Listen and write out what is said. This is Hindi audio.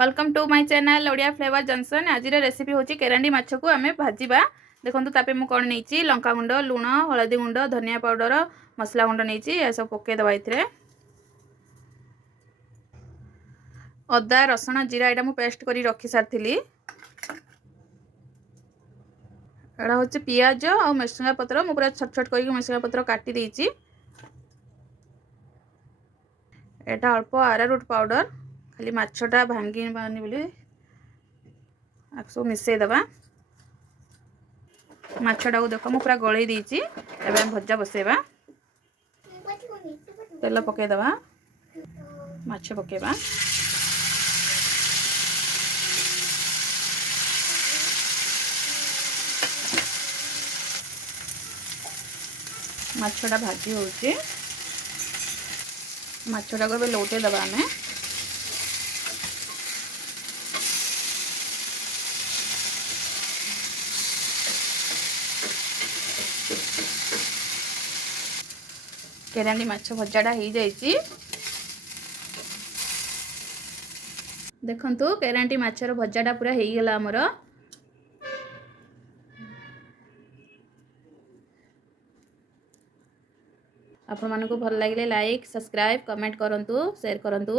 Welcome to my channel Odia flavour junction. आज रेसिपी होची केरांडी माछ को आमे भाजीबा। देखंतु तापे मु कोन नैची लंका गुंड लूण हळदी गुंड धनिया पाउडर मसला गुंड नैची ए सब पके दबा इथरे अदा रसुण जीरा एटा मु पेस्ट करी रखी सारथिली। एड़ा होची पियाज और मिरसिंगा पत्र मु पूरा छोट छोट करी मिरसिंगा पत्र काटी देइची। एटा अल्प आरारूट पाउडर खाली माछटा भांगी बानी बोली सब मिसई दबा। माछटा को देखो मु पूरा गळई देइची। एबे हम भज्जा बसेबा। तेल पके दबा माछ पकेबा। माछटा भाजी होची माछटा को लौटे दबा हमें। केरांडी माछ भजाटा हो जाइए। देखंतु केरांडी माछर भजाटा पूरा हो गला हमर। आपण मानको भल लागिले लाइक सब्सक्राइब कमेंट करंतु शेयर करंतु।